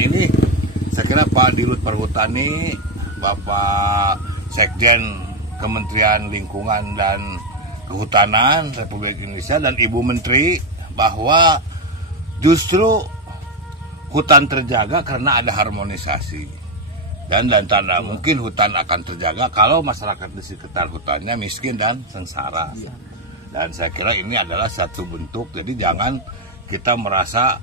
Nah ini saya kira Pak Dirut Perhutani, Bapak Sekjen Kementerian Lingkungan dan Kehutanan Republik Indonesia dan Ibu Menteri, bahwa justru hutan terjaga karena ada harmonisasi. Dan tanda mungkin hutan akan terjaga kalau masyarakat di sekitar hutannya miskin dan sengsara. Dan saya kira ini adalah satu bentuk, jadi jangan kita merasa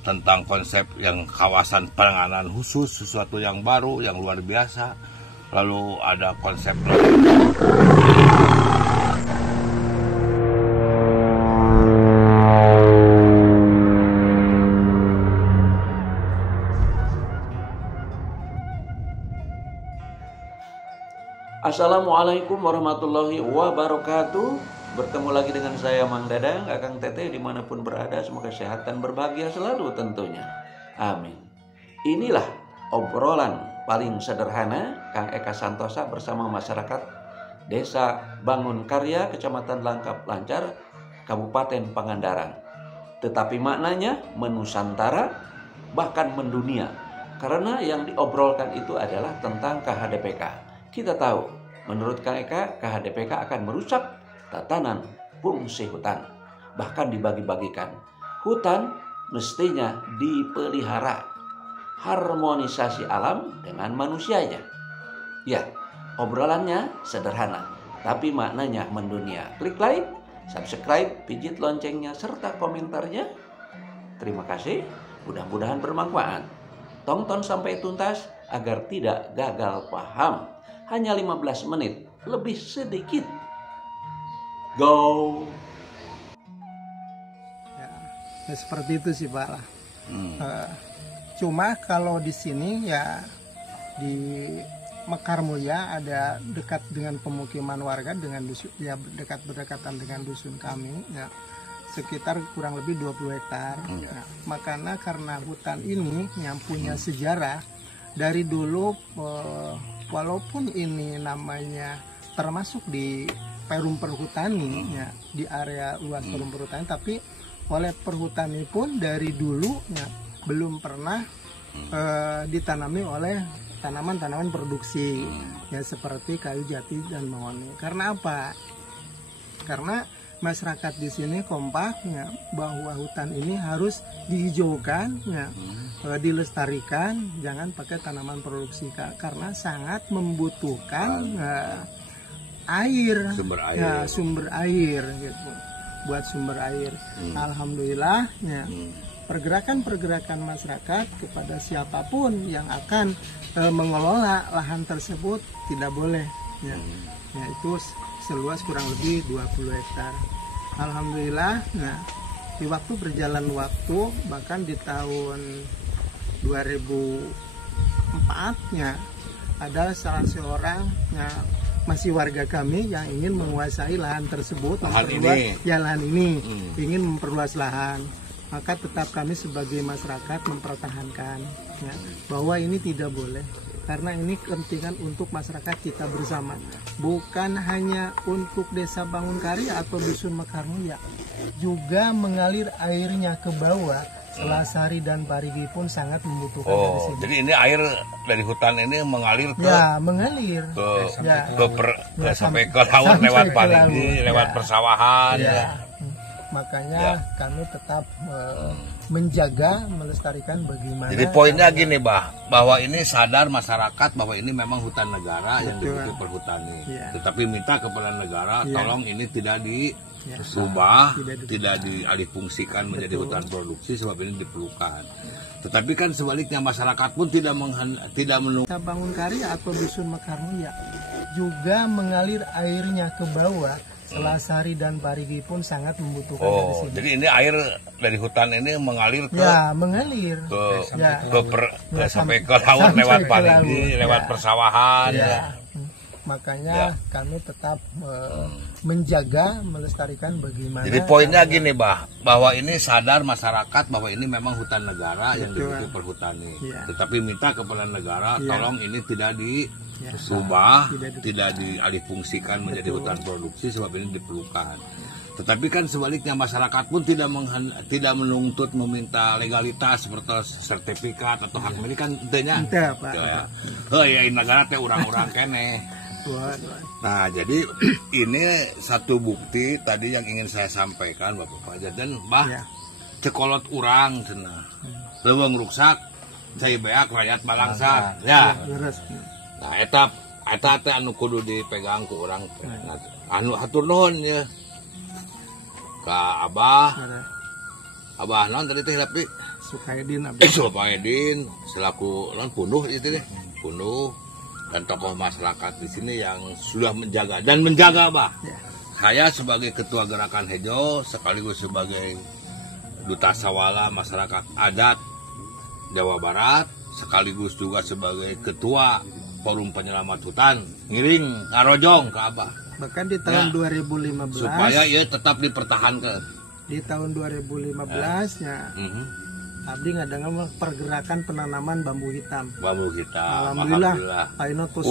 tentang konsep yang kawasan penanganan khusus sesuatu yang baru, yang luar biasa. Lalu ada konsep Assalamualaikum warahmatullahi wabarakatuh. Bertemu lagi dengan saya Mang Dadang, Akang Teteh dimanapun berada. Semoga sehat dan berbahagia selalu tentunya. Amin. Inilah obrolan paling sederhana Kang Eka Santosa bersama masyarakat Desa Bangun Karya, Kecamatan Langkap Lancar, Kabupaten Pangandaran. Tetapi maknanya menusantara, bahkan mendunia. Karena yang diobrolkan itu adalah tentang KHDPK. Kita tahu, menurut Kang Eka, KHDPK akan merusak tatanan fungsi hutan. Bahkan dibagi-bagikan. Hutan mestinya dipelihara. Harmonisasi alam dengan manusianya. Ya, obrolannya sederhana, tapi maknanya mendunia. Klik like, subscribe, pijit loncengnya, serta komentarnya. Terima kasih, mudah-mudahan bermanfaat. Tonton sampai tuntas agar tidak gagal paham. Hanya 15 menit, lebih sedikit. Go! Ya, seperti itu sih Pak lah. Cuma kalau di sini ya di Mekar Mulia ada dekat dengan pemukiman warga dengan dusun, ya berdekatan dengan dusun kami ya, sekitar kurang lebih 20 hektar. Ya, makanya karena hutan ini yang punya sejarah dari dulu, walaupun ini namanya termasuk di Perum Perhutani ya, di area luas Perum Perhutani, tapi oleh perhutani pun dari dulu ya, belum pernah ditanami oleh tanaman-tanaman produksi ya seperti kayu jati dan mahoni. Karena apa? Karena masyarakat di sini kompak ya, bahwa hutan ini harus dihijaukan ya, dilestarikan, jangan pakai tanaman produksi karena sangat membutuhkan air, sumber air gitu, buat sumber air. Alhamdulillah ya, pergerakan masyarakat kepada siapapun yang akan mengelola lahan tersebut tidak boleh ya, itu seluas kurang lebih 20 hektar. Alhamdulillah, nah di waktu berjalan waktu, bahkan di tahun 2004-nya ada salah seorang masih warga kami yang ingin menguasai lahan tersebut, lahan ini ingin memperluas lahan. Maka tetap kami sebagai masyarakat mempertahankan ya, bahwa ini tidak boleh. Karena ini kepentingan untuk masyarakat kita bersama, bukan hanya untuk Desa Bangun Karya atau Dusun Mekar Mulia, juga mengalir airnya ke bawah. Selasari dan Parigi pun sangat membutuhkan dari sini. Jadi ini air dari hutan ini mengalir ke sampai ke laut lewat Parigi, lewat persawahan. Makanya kami tetap menjaga, melestarikan bagaimana. Jadi poinnya gini, bahwa ini sadar masyarakat bahwa ini memang hutan negara yang dibutuhkan perhutani. Tetapi minta kepada negara, tolong ini tidak diubah, tidak dialihfungsikan menjadi hutan produksi sebab ini diperlukan. Tetapi kan sebaliknya masyarakat pun tidak menunggu. Bangun Karya atau Dusun Mekar Mulia juga mengalir airnya ke bawah. Selasari dan Parigi pun sangat membutuhkan dari sini. Jadi ini air dari hutan ini mengalir ke sampai ke laut lewat Parigi, lewat persawahan. Makanya kami tetap menjaga, melestarikan bagaimana. Jadi poinnya gini, bahwa ini sadar masyarakat bahwa ini memang hutan negara yang dibutuhkan perhutani. Tetapi minta kepada negara, tolong ini tidak diubah, tidak dialihfungsikan menjadi hutan produksi sebab ini diperlukan. Tetapi kan sebaliknya masyarakat pun tidak menuntut meminta legalitas seperti sertifikat atau hak milik kan tentunya. Pak. Ya negara teh orang-orang kene. Nah, jadi ini satu bukti tadi yang ingin saya sampaikan Bapak Fajar dan cekolot urang cenah. Leuweung ruksak cai beak rakyat balangsa. Ya. Nah, eta teh anu kudu dipegang ku urang. Anu hatur nuhun ya. Ka Abah naon tadi teh tapi Sukaedin selaku punduh itu deh punduh dan tokoh masyarakat di sini yang sudah menjaga Bah. Saya sebagai ketua gerakan Hejo sekaligus sebagai duta sawala masyarakat adat Jawa Barat sekaligus juga sebagai ketua forum penyelamat hutan ngiring ngarojong ke Abah. Bahkan di tahun 2015 supaya ia tetap dipertahankan. Di tahun 2015 abdi ngadangan pergerakan penanaman bambu hitam. Alhamdulillah. Ayeuna terus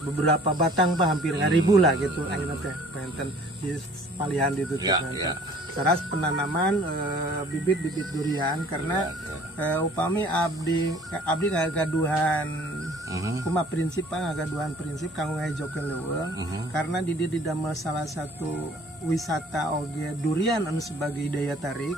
beberapa batang Pak hampir 1000 lah gitu ayeuna teh penten di palihan ditutup. Terus penanaman bibit-bibit durian karena upami abdi ngagaduhan kumaha prinsip ngagaduhan prinsip kanggo ngajokeun leuweung karena di damel salah satu wisata oge durian anu sebagai daya tarik.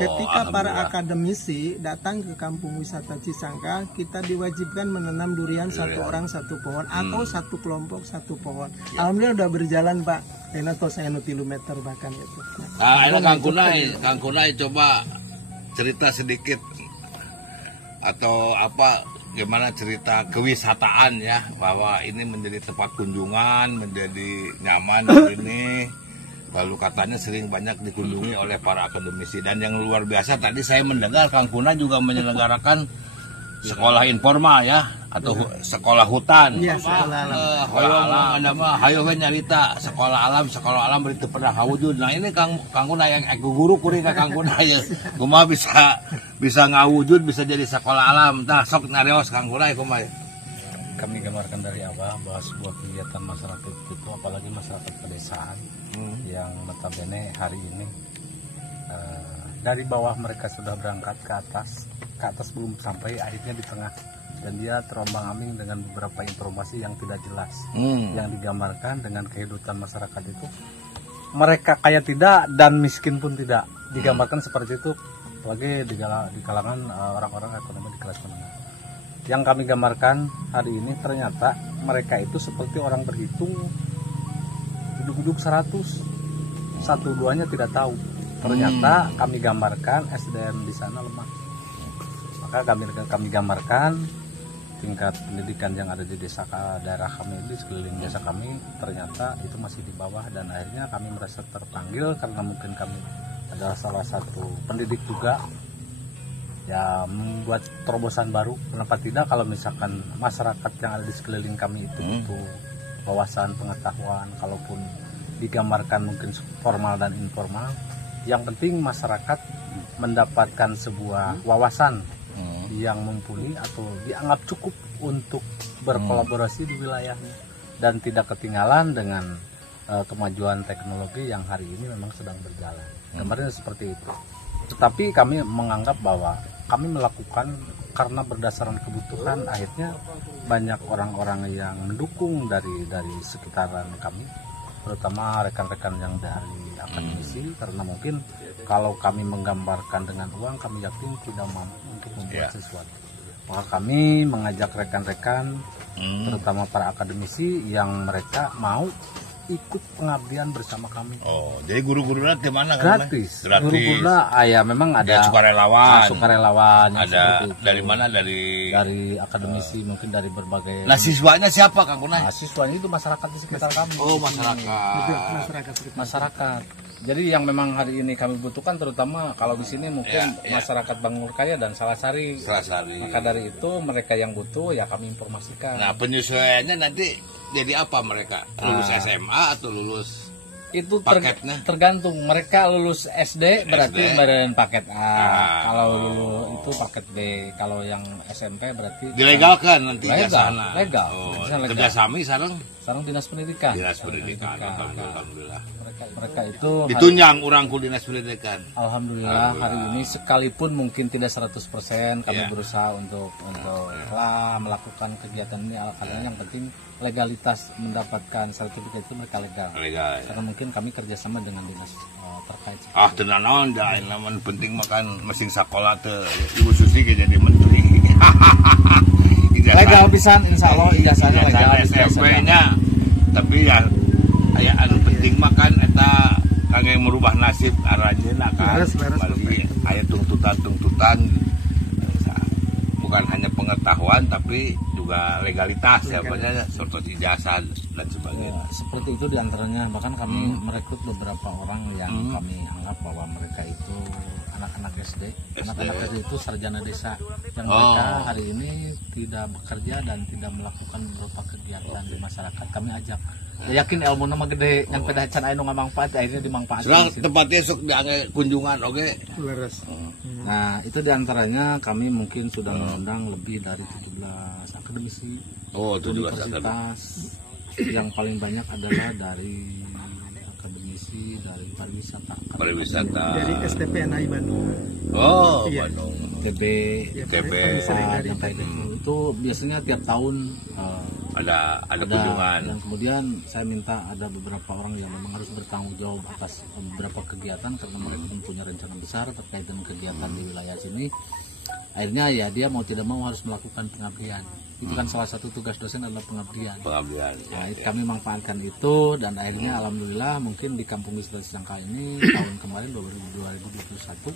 Ketika para akademisi datang ke kampung wisata Cisangka, kita diwajibkan menanam durian satu orang satu pohon atau satu kelompok satu pohon. Alhamdulillah udah berjalan Pak. Enak tos 3 meter bahkan itu. Nah, enak Kang Kunai coba cerita sedikit atau gimana cerita kewisataan ya bahwa ini menjadi tempat kunjungan, menjadi nyaman ini. Lalu katanya sering banyak dikunjungi oleh para akademisi dan yang luar biasa tadi saya mendengar Kang Kuna juga menyelenggarakan sekolah informal ya atau sekolah hutan. Iya, sekolah alam. Ada mah hayo we nyarita sekolah alam beri teu pernah ngawujud. Nah ini Kang Kuna yang guru kuring Kang Kuna ya. Kumaha bisa ngawujud bisa jadi sekolah alam. Tah sok nareos Kang Kuna kumaha. Kami gambarkan dari awal bahwa sebuah kegiatan masyarakat itu apalagi masyarakat pedesaan yang notabene hari ini dari bawah mereka sudah berangkat ke atas belum sampai akhirnya di tengah dan dia terombang-ambing dengan beberapa informasi yang tidak jelas yang digambarkan dengan kehidupan masyarakat itu mereka kaya tidak dan miskin pun tidak digambarkan seperti itu apalagi di kalangan orang-orang ekonomi di kelas menengah. Yang kami gambarkan hari ini ternyata mereka itu seperti orang berhitung duduk-duduk 100 1-2-nya tidak tahu. Ternyata kami gambarkan SDM di sana lemah. Maka kami gambarkan tingkat pendidikan yang ada di daerah kami di sekeliling desa kami ternyata itu masih di bawah dan akhirnya kami merasa terpanggil karena mungkin kami adalah salah satu pendidik juga. Ya membuat terobosan baru. Kenapa tidak kalau misalkan masyarakat yang ada di sekeliling kami itu butuh wawasan pengetahuan, kalaupun digambarkan mungkin formal dan informal, yang penting masyarakat mendapatkan sebuah wawasan yang mumpuni atau dianggap cukup untuk berkolaborasi di wilayahnya dan tidak ketinggalan dengan kemajuan teknologi yang hari ini memang sedang berjalan. Gambarnya seperti itu. Tetapi kami menganggap bahwa kami melakukan karena berdasarkan kebutuhan, akhirnya banyak orang-orang yang mendukung dari sekitaran kami, terutama rekan-rekan yang dari akademisi, karena mungkin kalau kami menggambarkan dengan uang kami yakin tidak mampu untuk membuat sesuatu. Maka kami mengajak rekan-rekan, terutama para akademisi yang mereka mau ikut pengabdian bersama kami. Jadi guru-gurunya di mana? Gratis. Guru-gurunya ya memang ada sukarelawan. Ada dari mana? Dari akademisi, mungkin dari berbagai. Nah, siswanya siapa Kang Kunai? Siswanya itu masyarakat di sekitar kami. Masyarakat. Jadi yang memang hari ini kami butuhkan terutama kalau di sini mungkin masyarakat Bangur Kaya dan Salasari. Maka dari itu mereka yang butuh ya kami informasikan. Nah, penyesuaiannya nanti jadi apa mereka? Lulus SMA atau lulus itu paketnya? Tergantung. Mereka lulus SD berarti badan paket A. Kalau lulus itu paket B. Kalau yang SMP berarti dilegalkan nanti jasana. Legal. Kerjasami sareng Dinas Pendidikan. Dinas Pendidikan. Alhamdulillah. Mereka itu ditunjang orang ku Dinas Pendidikan. Alhamdulillah hari ini sekalipun mungkin tidak 100% kami berusaha untuk melakukan kegiatan ini. Alhamdulillah yang penting legalitas mendapatkan sertifikat itu mereka legal. Karena mungkin kami kerjasama dengan dinas terkait. Tenan naon da lamun penting makan mesin sekolah teh Ibu Susi jadi menteri. Legal pisan insyaallah ijazahnya legal SMP-nya. Tapi ya aya anu penting makan eta kangge merubah nasib aranjeuna kan. Bagi aya tuntutan bukan hanya pengetahuan tapi juga legalitas ya banyak surat ijazah dan sebagainya. Seperti itu diantaranya bahkan kami merekrut beberapa orang yang kami anggap bahwa mereka itu anak-anak SD. Anak-anak SD itu sarjana desa yang mereka hari ini tidak bekerja dan tidak melakukan beberapa kegiatan di masyarakat. Kami ajak. Ya, yakin ilmu nama gede yang pada can aya nu ngamanfaat akhirnya dimanfaatkan. Serang tempatnya sok diangge kunjungan oke. Leres. Nah, itu diantaranya kami mungkin sudah mengundang lebih dari 17 akademisi. 17 universitas. Yang paling banyak adalah dari akademisi dari pariwisata. Dari STPNI Bandung. Bandung. TB. Itu biasanya tiap tahun ada kunjungan. Dan kemudian saya minta ada beberapa orang yang memang harus bertanggung jawab atas beberapa kegiatan karena mereka punya rencana besar terkait dengan kegiatan di wilayah sini. Akhirnya ya dia mau tidak mau harus melakukan pengabdian. Itu kan salah satu tugas dosen adalah pengabdian. Nah, kami manfaatkan itu dan akhirnya alhamdulillah mungkin di Kampung Wisata Cisangka ini tahun kemarin 2021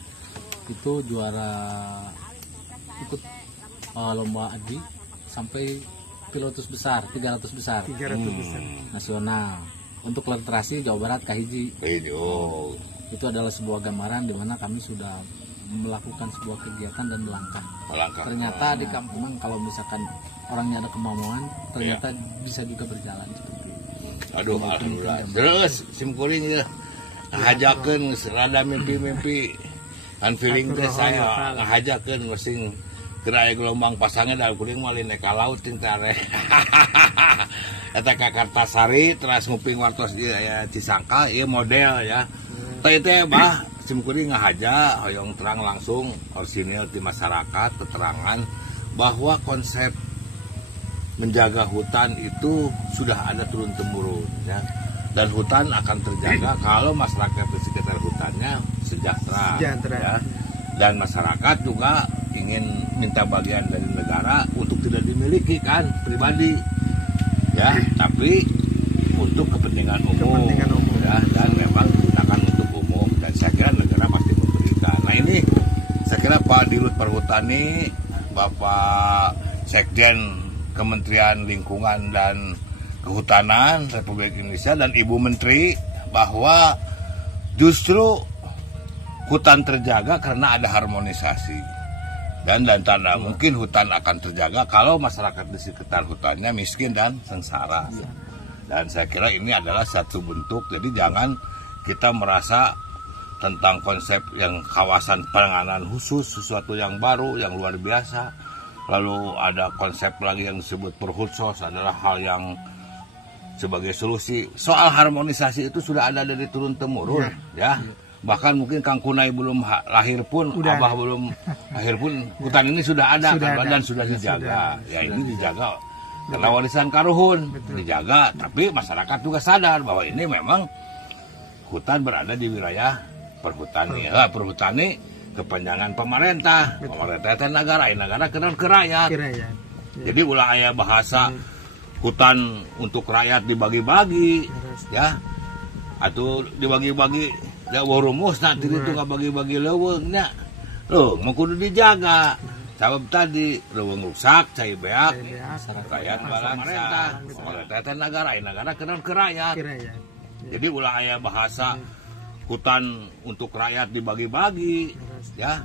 itu juara ikut lomba ADI sampai pilotus besar 300 besar nasional untuk literasi Jawa Barat kahiji. Itu adalah sebuah gambaran di mana kami sudah melakukan sebuah kegiatan dan melangkah. Ternyata di kampung kalau misalkan orangnya ada kemauan ternyata bisa juga berjalan seperti itu. Alhamdulillah. Terus simkuring ya ngahajakeun rada mimpi-mimpi kan feeling teh saya ngahajakeun masing gerak gelombang pasangnya dari kuring malin ka laut ting tare. Eta ka Kartasari terus nguping wartos ya Cisangka ieu model ya. Teh bah sim kuring ngahaja hoyong terang langsung orisinil di masyarakat keterangan bahwa konsep menjaga hutan itu sudah ada turun temurun ya. Dan hutan akan terjaga kalau masyarakat di sekitar hutannya sejahtera. Ya. Dan masyarakat juga ingin minta bagian dari negara untuk tidak dimiliki kan pribadi ya, tapi untuk kepentingan umum. Ya, dan memang digunakan untuk umum dan saya kira negara pasti memberikan. Nah ini saya kira Pak Dirut Perhutani, Bapak Sekjen Kementerian Lingkungan dan Kehutanan Republik Indonesia dan Ibu Menteri bahwa justru hutan terjaga karena ada harmonisasi dan tanda mungkin hutan akan terjaga kalau masyarakat di sekitar hutannya miskin dan sengsara. Dan saya kira ini adalah satu bentuk, jadi jangan kita merasa tentang konsep yang kawasan penanganan khusus sesuatu yang baru, yang luar biasa. Lalu ada konsep lagi yang disebut perhutsos adalah hal yang sebagai solusi. Soal harmonisasi itu sudah ada dari turun temurun ya. Bahkan mungkin Kang Kunai belum lahir pun, Abah belum lahir pun, hutan ini sudah ada dan sudah dijaga. Ya ini dijaga karena warisan karuhun dijaga, tapi masyarakat juga sadar bahwa ini memang hutan berada di wilayah perhutani. Perhutani kepanjangan pemerintah itu negara kenal ke rakyat. Jadi ulah aya bahasa hutan untuk rakyat dibagi-bagi ya, atau dibagi-bagi da rumus nanti itu nggak bagi-bagi leuweungnya. Loh, mau kudu dijaga. Sabab tadi leuweung rusak, cai beak, rakyat pemerintah itu negara kenal ke rakyat. Jadi ulah aya bahasa hutan untuk rakyat dibagi-bagi ya,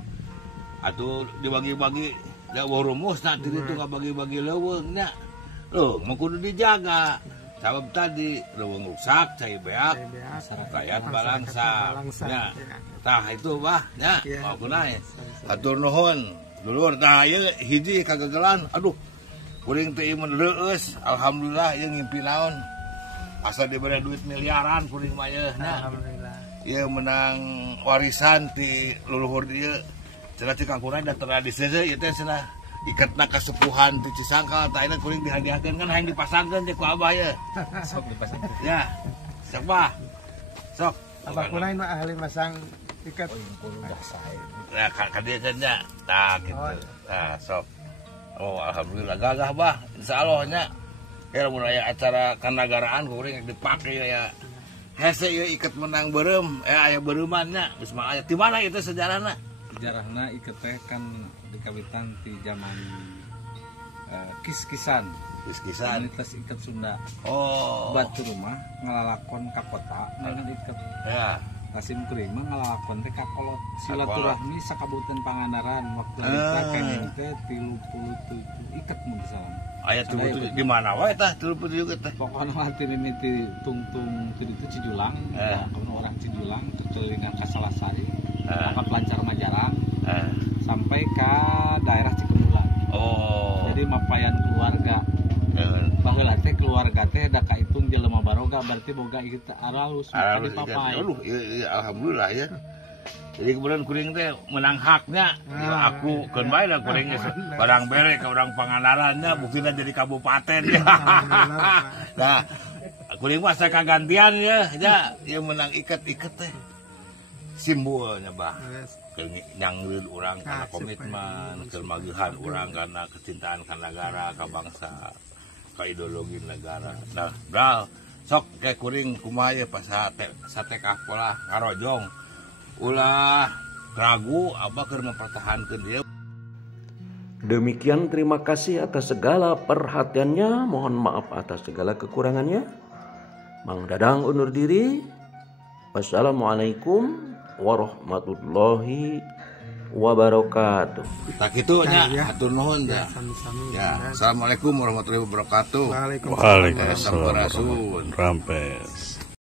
atau dibagi-bagi da rumus nanti itu nggak bagi-bagi leuweungnya. Loh, mau kudu dijaga. sabab tadi leuweung rusak cai beak rakyat balangsa nya tah itu bah nya mau kunae atur nuhun dulur tah ieu hiji kagagelan aduh kuring teh ieu reueus alhamdulillah ieu ngimpi naon asa dibere duit miliaran kuring mah ieu nya alhamdulillah ieu menang warisan ti leluhur dieu cenah ti kangkurang da tradisi ieu teh cenah ikatna kasepuhan ti Cisangkal tah ayeuna kuring dihadiahkeun kan hayang dipasangkeun teh ku abah ye. Sok dipasang. Ya. Sok bah. Sok. Abah kunain mah ahli masang ikat. Udah sae. Ya ka dieu kan nya. Tah kitu. Nah, sok. Oh, alhamdulillah gagah bah. Insyaallah nya. Ya mun aya acara kanagaraan kuring dipake ya. Hese ieu ikat menang beureum, aya beureuman nya. Geus mah aya ti mana ieu teh sejarahna? Sejarahna iket teh kan dikawitan di zaman kis-kisan komunitas iket Sunda. Oh. Batu rumah ngalalakon ka kota dengan iket. Ya. Kasim kuring mah ngalalakon teh ka kolot. Silaturahmi sakabuteun Pangandaran waktu eta keneh teh 37 iket mun salah. Aya 37 di mana wae tah 37 teh? Pokona mah ti mimiti tungtung ti ditu Cijulang. Orang Cijulang kekelilingan ka Salasari. Angkat lancar Majarang sampai ke daerah Cikemulan. Oh. Jadi mapayan keluarga. Baheula teh keluarga teh da kaitung jelema baroga berarti boga ieu aralus di papai. Aduh, alhamdulillah ya. Jadi kemudian kuring teh menang haknya. Ya, aku keun bae da kuring barang bere ka urang Pangandarannya buktina jadi kabupaten ya. Nah, kuring mah sakagantian ya. Ya, ieu menang iket-iket teh. Simbolnya bah nyangreun urang karena komitmen kemagihan urang karena kecintaan ka negara ka bangsa ka ideologi negara. Nah bral sok kayak kuring kumaha ye pas sate kapola ngarojong ulah ragu abah keur mempertahankeun dia. Demikian, terima kasih atas segala perhatiannya, mohon maaf atas segala kekurangannya. Mang Dadang undur diri. Wassalamualaikum warahmatullahi wabarakatuh. Tak kitu nya hatur nuhun ya. Ya, assalamualaikum warahmatullahi wabarakatuh. Waalaikumsalam. Sampurasun. Rampes.